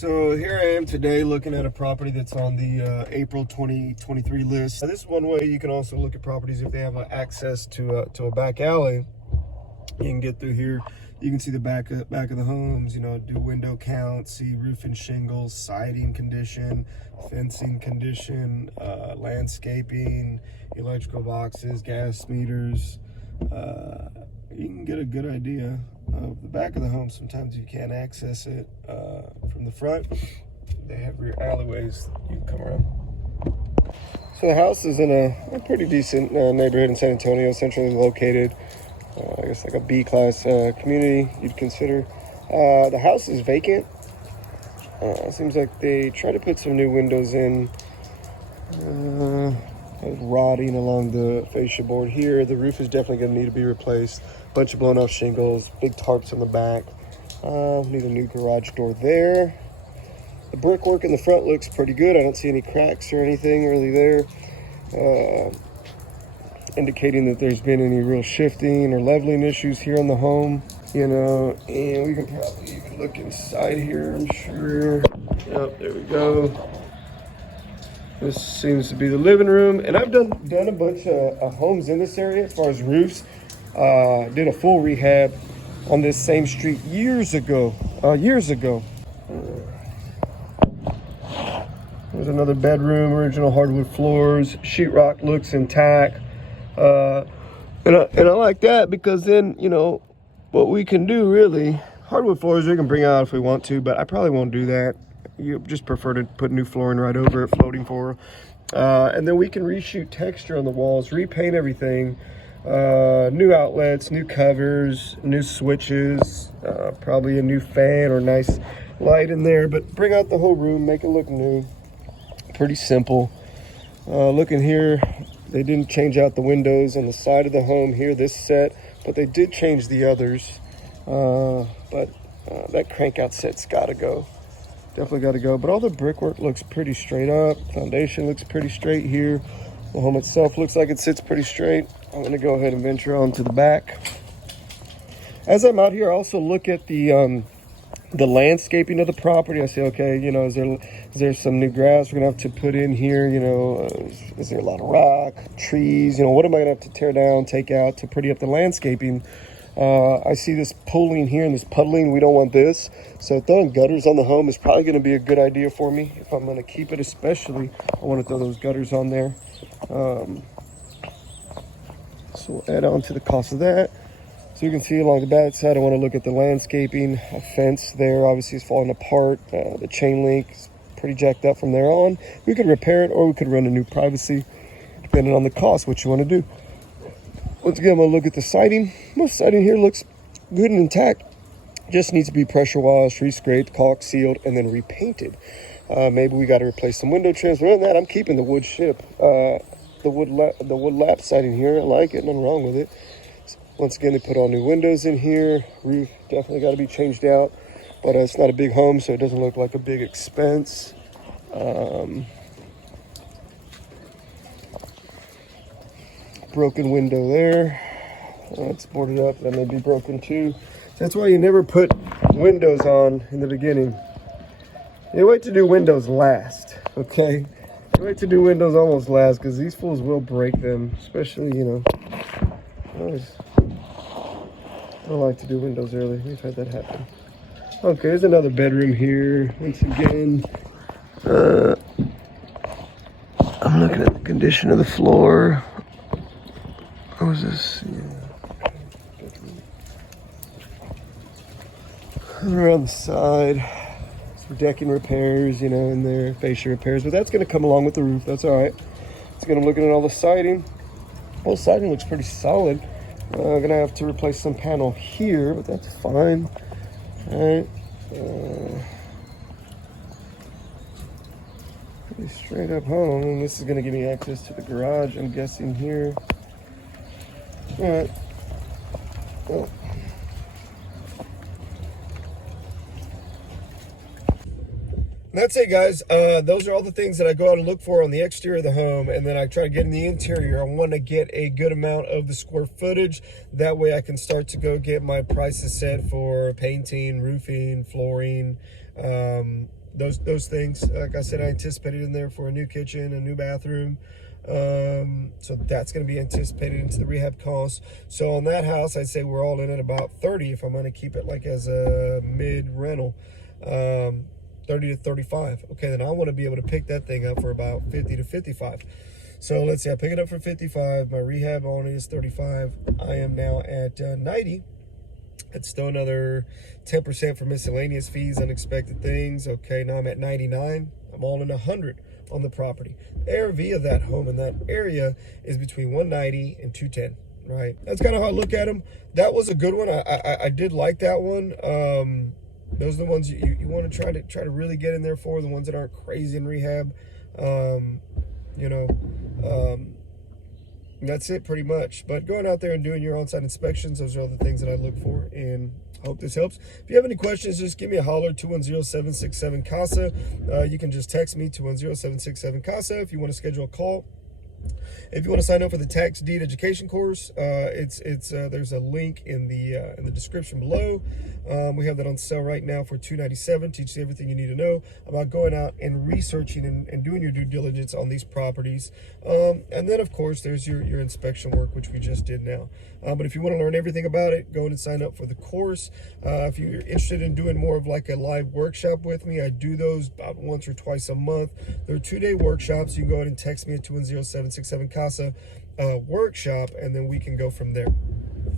So here I am today looking at a property that's on the April 2023 list. Now, this is one way you can also look at properties if they have access to a back alley. You can get through here. You can see the back of the homes, you know, do window count, see roof and shingles, siding condition, fencing condition, landscaping, electrical boxes, gas meters. You can get a good idea of the back of the home. Sometimes you can't access it from the front. They have rear alleyways you can come around. So the house is in a pretty decent neighborhood in San Antonio, centrally located. I guess like a B-class community you'd consider. The house is vacant. It seems like they tried to put some new windows in. Rotting along the fascia board here. The roof is definitely going to need to be replaced. Bunch of blown off shingles, big tarps on the back. Need a new garage door there. The brickwork in the front looks pretty good. I don't see any cracks or anything really there, indicating that there's been any real shifting or leveling issues here on the home, you know. And we can probably even look inside here, I'm sure. Yep, there we go. This seems to be the living room, and I've done a bunch of homes in this area as far as roofs. Did a full rehab on this same street years ago. There's another bedroom, original hardwood floors, sheetrock looks intact. And I like that because then, you know, what we can do really, hardwood floors we can bring out if we want to, but I probably won't do that. You just prefer to put new flooring right over it, floating floor. And then we can reshoot texture on the walls, repaint everything, new outlets, new covers, new switches, probably a new fan or nice light in there, but bring out the whole room, make it look new. Pretty simple. Looking here, they didn't change out the windows on the side of the home here, this set, but they did change the others. But that crank out set's gotta go. Definitely got to go, but all the brickwork looks pretty straight up. Foundation looks pretty straight here. The home itself looks like it sits pretty straight. I'm going to go ahead and venture on to the back. As I'm out here, I also look at the landscaping of the property. I say, okay, you know, is there some new grass we're going to have to put in here? You know, is there a lot of rock, trees? You know, what am I going to have to tear down, take out to pretty up the landscaping? I see this pooling here and this puddling. We don't want this. So throwing gutters on the home is probably going to be a good idea for me. If I'm going to keep it especially, I want to throw those gutters on there. So we'll add on to the cost of that. So you can see along the back side, I want to look at the landscaping. A fence there obviously is falling apart. The chain link is pretty jacked up from there on. We could repair it or we could run a new privacy, depending on the cost, what you want to do. Once again, I'm going to look at the siding. Most siding here looks good and intact. Just needs to be pressure washed, re-scraped, caulk sealed, and then repainted. Maybe we got to replace some window trims. Other than that, I'm keeping the wood chip. The wood lap siding here, I like it, nothing wrong with it. Once again, they put all new windows in here. Roof definitely got to be changed out, but it's not a big home, so it doesn't look like a big expense. Broken window there. It's boarded up. That may be broken too. That's why you never put windows on in the beginning. You wait to do windows last, okay? You wait to do windows almost last because these fools will break them, especially, you know. I don't like to do windows early. We've had that happen. Okay, there's another bedroom here. Once again, I'm looking at the condition of the floor. What was this? Yeah. Around the side, some decking repairs, you know, in there, fascia repairs, but that's going to come along with the roof. That's all right. It's going to look at all the siding. Well, the siding looks pretty solid. I'm going to have to replace some panel here, but that's fine. All right. Pretty straight up home, and this is going to give me access to the garage, I'm guessing here. All right. Well. That's it, guys. Those are all the things that I go out and look for on the exterior of the home, and then I try to get in the interior. I want to get a good amount of the square footage. That way I can start to go get my prices set for painting, roofing, flooring, those things. Like I said, I anticipated in there for a new kitchen, a new bathroom. So that's going to be anticipated into the rehab costs. So on that house, I'd say we're all in at about 30 if I'm going to keep it like as a mid rental. 30 to 35. Okay, then I want to be able to pick that thing up for about 50 to 55. So let's see, I pick it up for 55. My rehab on it is 35. I am now at 90. It's still another 10% for miscellaneous fees, unexpected things. Okay, now I'm at 99. I'm all in 100 on the property. The ARV of that home in that area is between 190 and 210. Right, that's kind of how I look at them. That was a good one. I did like that one. Those are the ones you want to try to really get in there for, the ones that aren't crazy in rehab. That's it pretty much. But going out there and doing your on-site inspections, those are all the things that I look for, and I hope this helps. If you have any questions, just give me a holler, 210-767-CASA. You can just text me, 210-767-CASA, if you want to schedule a call. If you want to sign up for the tax deed education course, there's a link in the description below. We have that on sale right now for $297. Teaches you everything you need to know about going out and researching and doing your due diligence on these properties. And then of course there's your inspection work, which we just did now. But if you want to learn everything about it, go ahead and sign up for the course. If you're interested in doing more of like a live workshop with me, I do those about once or twice a month. They're 2-day workshops. You can go ahead and text me at 210-767-CASA workshop, and then we can go from there.